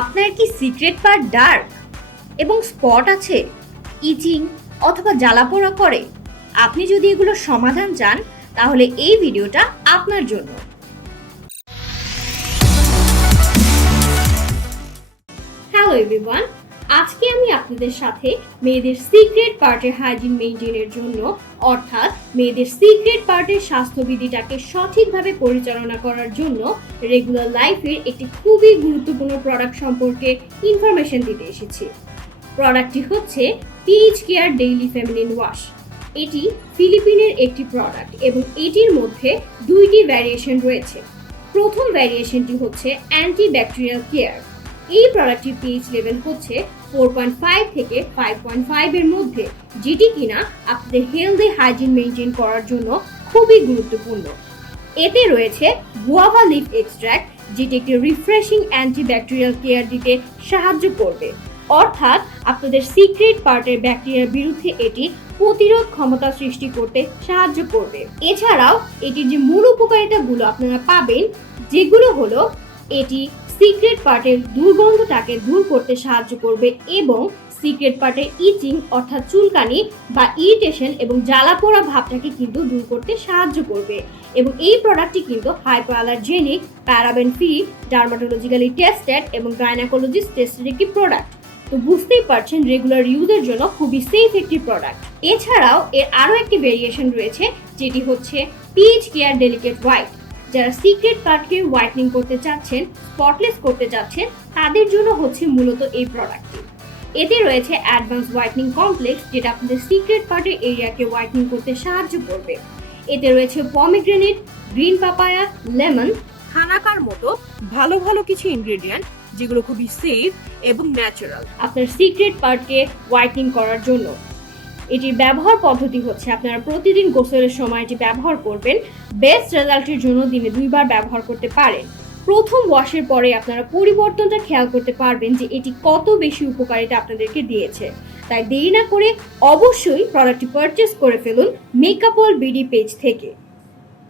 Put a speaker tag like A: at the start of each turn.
A: আপনার কি সিক্রেট পার ডার্ক এবং স্পট আছে ইচিং অথবা জ্বালাপোড়া করে? আপনি যদি এগুলো সমাধান চান, তাহলে এই ভিডিওটা আপনার জন্য। হ্যালো এভরিওয়ান আজকে আমি আপনাদের সাথে মেয়েদের সিক্রেট পার্টের হাইজিন মেনটেনের জন্য, অর্থাৎ মেয়েদের সিক্রেট পার্টের স্বাস্থ্যবিধিটাকে সঠিকভাবে পরিচালনা করার জন্য রেগুলার লাইফের একটি খুবই গুরুত্বপূর্ণ প্রোডাক্ট সম্পর্কে ইনফরমেশন দিতে এসেছি। প্রোডাক্টটি হচ্ছে pH care daily feminine wash এটি ফিলিপিনের একটি প্রোডাক্ট এবং এটির মধ্যে দুইটি ভ্যারিয়েশন রয়েছে। প্রথম ভ্যারিয়েশনটি হচ্ছে অ্যান্টি ব্যাকটেরিয়াল কেয়ার এই প্রোডাক্টটির পিএইচ লেভেল হচ্ছে ফোর পয়েন্ট ফাইভ থেকে ফাইভ পয়েন্ট ফাইভের মধ্যে, যেটি কিনা আপনাদের হেলদি হাইজিন মেনটেন করার জন্য খুবই গুরুত্বপূর্ণ। এতে রয়েছে গুয়াভা লিফ এক্সট্র্যাক্ট যেটি একটি রিফ্রেশিং অ্যান্টিব্যাকটেরিয়াল কেয়ার দিতে সাহায্য করবে। অর্থাৎ আপনাদের সিক্রেট পার্টের ব্যাকটেরিয়ার বিরুদ্ধে এটি প্রতিরোধ ক্ষমতা সৃষ্টি করতে সাহায্য করবে। এছাড়াও এটির যে মূল উপকারিতাগুলো আপনারা পাবেন, যেগুলো হলো এটি সিক্রেট পার্টের দুর্গন্ধটাকে দূর করতে সাহায্য করবে এবং সিক্রেট পার্টের ইচিং অর্থাৎ চুলকানি বা ইরিটেশন এবং জ্বালা পোড়া ভাবটাকে কিন্তু দূর করতে সাহায্য করবে। এবং এই প্রোডাক্টটি কিন্তু hypoallergenic paraben free, dermatologically tested এবং গাইনাকোলজিস্ট টেস্টেড একটি প্রোডাক্ট। তো বুঝতেই পারছেন, রেগুলার ইউজের জন্য খুবই সেফ একটি প্রোডাক্ট। এছাড়াও এর আরও একটি ভেরিয়েশন রয়েছে, যেটি হচ্ছে পিএইচ কেয়ার ডেলিকেট হোয়াইট যারা সিক্রেট পার্টকে হোয়াইটনিং করতে চাচ্ছেন স্পটলেস করতে চাচ্ছেন তাদের জন্য হচ্ছে মূলত এই প্রোডাক্টটি এতে রয়েছে অ্যাডভান্স হোয়াইটনিং কমপ্লেক্স যেটা আপনাদের সিক্রেট পার্টের এরিয়াকে হোয়াইটনিং করতে সাহায্য করবে। এতে রয়েছে পমিগ্রেনেট গ্রিন পাপায়া লেমন
B: খানাকার মতো ভালো ভালো কিছু ইনগ্রেডিয়েন্ট যেগুলো খুবই সেফ এবং ন্যাচারাল
A: আপনার সিক্রেট পার্টকে হোয়াইটনিং করার জন্য। এটির ব্যবহার পদ্ধতি হচ্ছে আপনারা প্রতিদিন গোসলের সময় এটি ব্যবহার করবেন। বেস্ট রেজাল্টের জন্য দিনে দুইবার ব্যবহার করতে পারেন। প্রথম ওয়াশের পরে আপনারা পরিবর্তনটা খেয়াল করতে পারবেন যে এটি কত বেশি উপকারিতা আপনাদেরকে দিয়েছে। তাই দেরি না করে অবশ্যই প্রোডাক্টটি পারচেস করে ফেলুন মেকআপ অল বিডি পেজ থেকে।